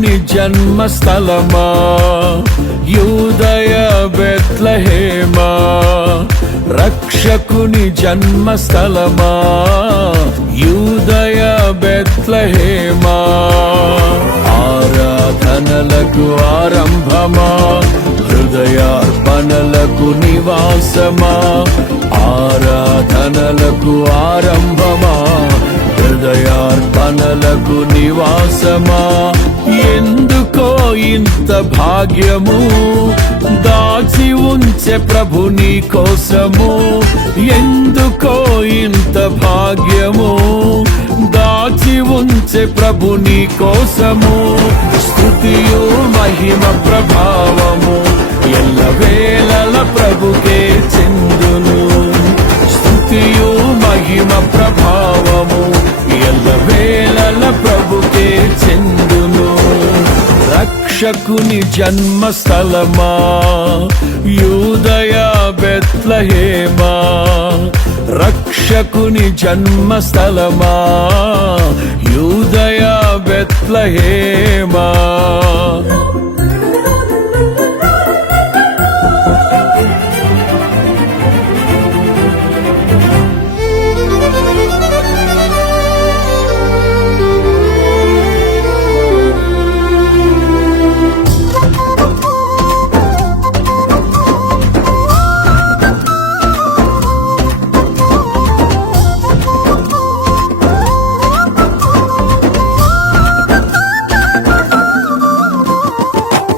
రక్షకుని జన్మస్థలమా యూదయ బెత్లెహేమా, రక్షకుని జన్మస్థలమా యూదయ బెత్లెహేమా. ఆరాధనలకు ఆరంభమా, హృదయార్పణలకు నివాసమా, ఆరాధనలకు ఆరంభమా, హృదయార్పణలకు నివాసమా. ఎందుకో ఇంత భాగ్యము దాచి ఉంచే ప్రభు నీ కోసము, ఎందుకో ఇంత భాగ్యము దాచి ఉంచే ప్రభు నీ కోసము. స్తుతియు మహిమ ప్రభావము ఎల్లవేళల ప్రభుకే చెందును, స్తుతియు మహిమ ప్రభావము ఎల్లవేళల ప్రభుకే చెందును. రక్షకుని జన్మస్థలమా యూదయ బెత్లెహేమా, రక్షకుని జన్మస్థలమా యూదయ బెత్లెహేమా.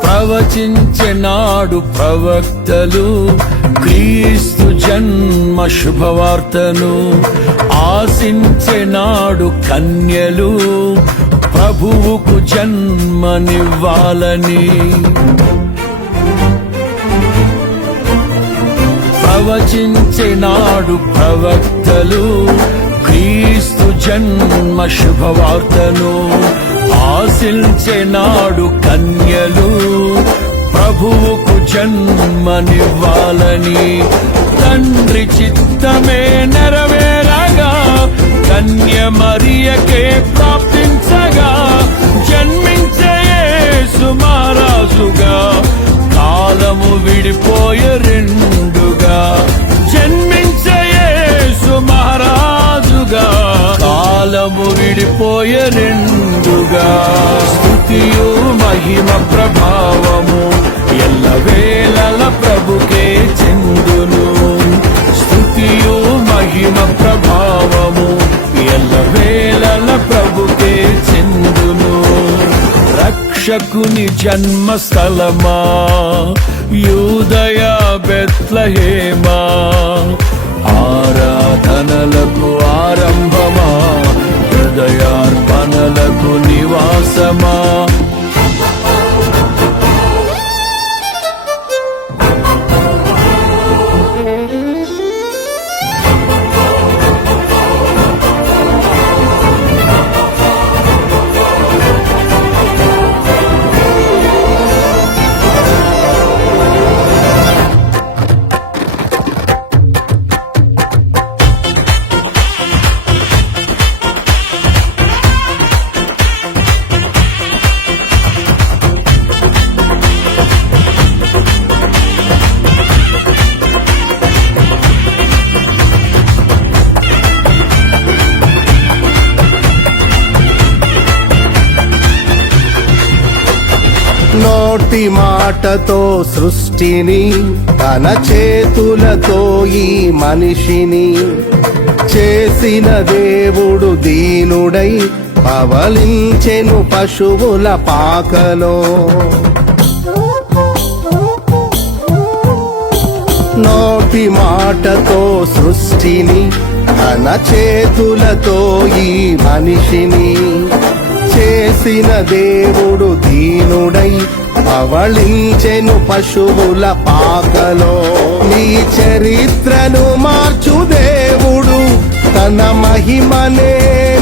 ప్రవచించెనాడు ప్రవక్తలు క్రీస్తు జన్మ శుభవార్తను, ఆశించెనాడు కన్యలు ప్రభువుకు జన్మనివ్వాలని. ప్రవచించెనాడు ప్రవక్తలు క్రీస్తు జన్మ శుభవార్తను, ఆశించెనాడు కన్యలు ప్రభువుకు జన్మనివ్వాలని. తండ్రి చిత్తమే నెరవేరగా కన్య మరియకే ప్రాప్తించగా, జన్మించే యేసు మహారాజుగా కాలము విడిపోయే రెండుగా, జన్మించే యేసు మహారాజుగా కాలము విడిపోయే రెండుగా. స్తుతియు మహిమ ప్రభావము ఎల్లవేళల ప్రభుకే చెందును, స్తుతియు మహిమ ప్రభావము ఎల్లవేళల ప్రభుకే చెందును. రక్షకుని జన్మస్థలమా యూదయ బెత్లెహేమా, ఆరాధనలకు ఆరంభమా, హృదయార్పణలకు నివాసమా. నోటి మాటతో సృష్టిని, తన చేతులతో ఈ మనిషిని చేసిన దేవుడు దీనుడై పవలించెను పశువుల పాకలో. నోటి మాటతో సృష్టిని, తన చేతులతో ఈ మనిషిని చేసిన దేవుడు దీనుడై పవళించెను పశువుల పాకలో. నీ చరిత్రను మార్చు దేవుడు తన మహిమనే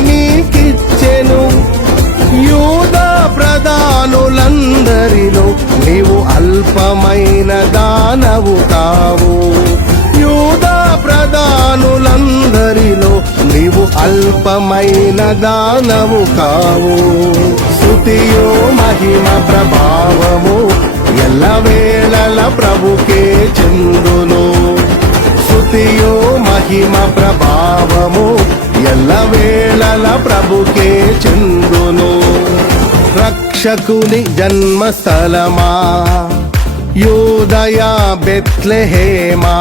నీకిచ్చెను. యూదా ప్రధానులందరిలో నీవు అల్పమైన దానవు కావు, యూదా ప్రధానులందరిలో నీవు అల్పమైన దానవు కావు. స్తుతియు మహిమ ప్రభావము ఎల్లవేళల ప్రభుకే చెందును. స్తుతియు మహిమ ప్రభావము ఎల్లవేళల ప్రభుకే చెందును. రక్షకుని జన్మస్థలమా యూదయ బెత్లెహేమా,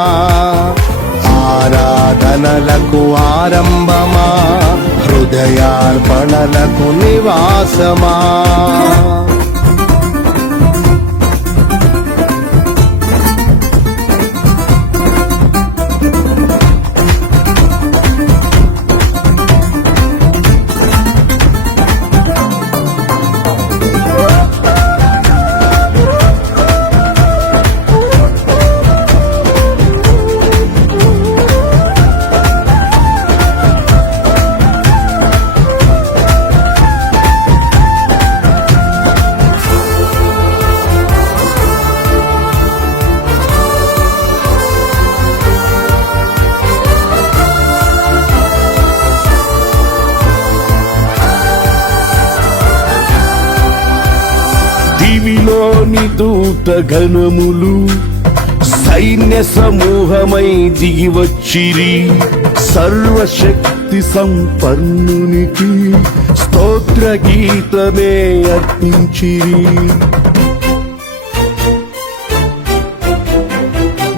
ఆరాధనలకు ఆరంభమా హృదయార్పణలకు నివాసమా. దివిలోని దూత గణములు సైన్య సమూహమై దిగి వచ్చిరి. సర్వశక్తి సంపన్నునికి స్తోత్ర గీతమే అర్పించిరి.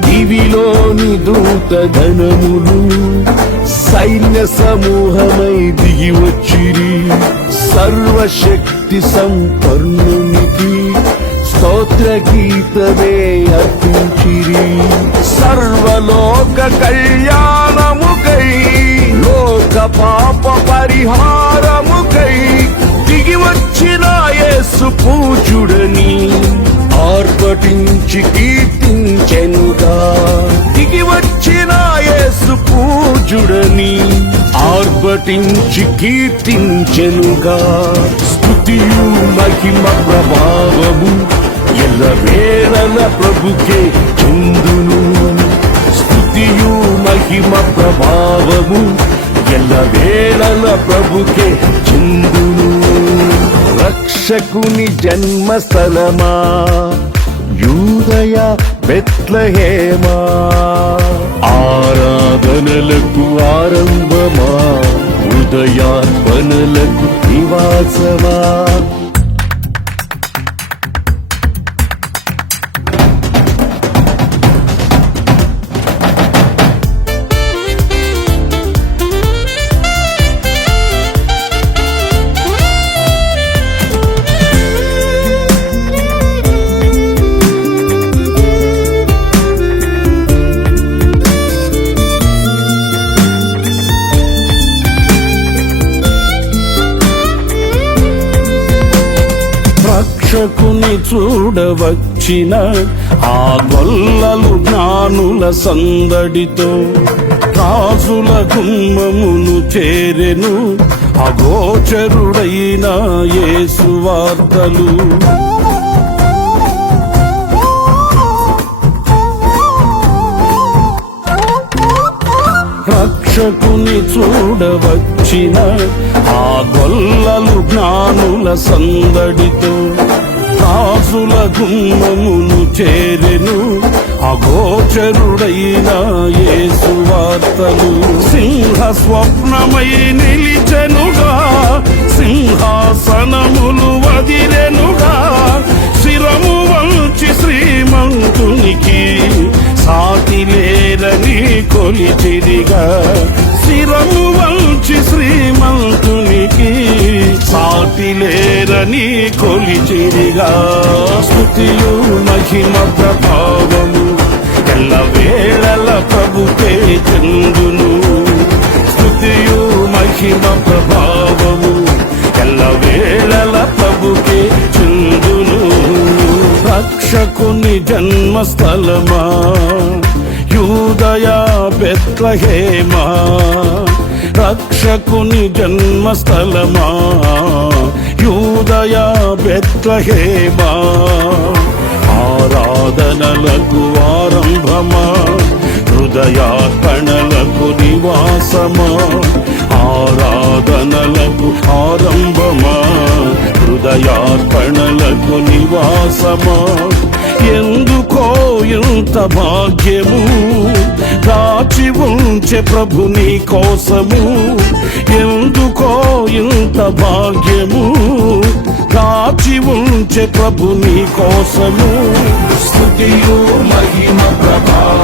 దివిలోని దూత గణములు సైన్య సమూహమై దిగి వచ్చిరి. సర్వశక్తి సంపన్నునికి స్తోత్ర గీతమే అర్పించిరి. సర్వలోక కళ్యాణముకై లోక పాప పరిహారముకై దిగి వచ్చిన యేసు పూజుడని ఆర్భటించి కీర్తించెనుగా. దిగి వచ్చిన యేసు పూజుడని ఆర్భటించి కీర్తించెనుగా. స్తుతియు మహిమ ప్రభావము ఎల్లవేళల ప్రభుకే చెందును. స్తుతియు మహిమ ప్రభావము ఎల్లవేళల ప్రభుకే చెందును. రక్షకుని జన్మస్థలమా యూదయ బెత్లెహేమా, ఆరాధనలకు ఆరంభమా హృదయార్పణలకు నివాసమా. రక్షకుని చూడవచ్చిన ఆ గొల్లలు జ్ఞానుల సందడితో రాజుల గుమ్మమును చేరెను అగోచరుడైన యేసు వార్తలు. రక్షకుని చూడవచ్చిన ఆ గొల్లలు జ్ఞానుల సందడితో రాజుల గుమ్మమును చేరెను అగోచరుడైన యేసు వార్తలు. సింహ స్వప్నమై నిలిచెనుగా, సింహాసనములు వదిరెనుగా, శిరము వంచి శ్రీమంతునికి సాటి లేరని కొలిచిరిగా. శిరము వంచి శ్రీమంతునికి సాటి లేరని కొలిచిరిగా. స్తుతియు మహిమ ప్రభావము ఎల్లవేళల ప్రభుకే చెందును. స్తుతియు మహిమ ప్రభావము ఎల్లవేళల ప్రభుకే చెందును. రక్షకుని జన్మస్థలమా యూదయ బెత్లెహేమా, రక్షకుని జన్మస్థలమా యూదయ బెత్లెహేమా, ఆరాధనలకు ఆరంభమా హృదయార్పణలకు నివాసమా, ఆరాధనలకు ఆరంభమా, హృదయార్పణలకు నివాసమా. ఎందుకో ఇంత భాగ్యము దాచి ఉంచే ప్రభు నీ కోసము. ఎందుకో ఇంత భాగ్యము దాచి ఉంచే ప్రభు నీ కోసము. స్తుతియు మహిమ ప్రభావ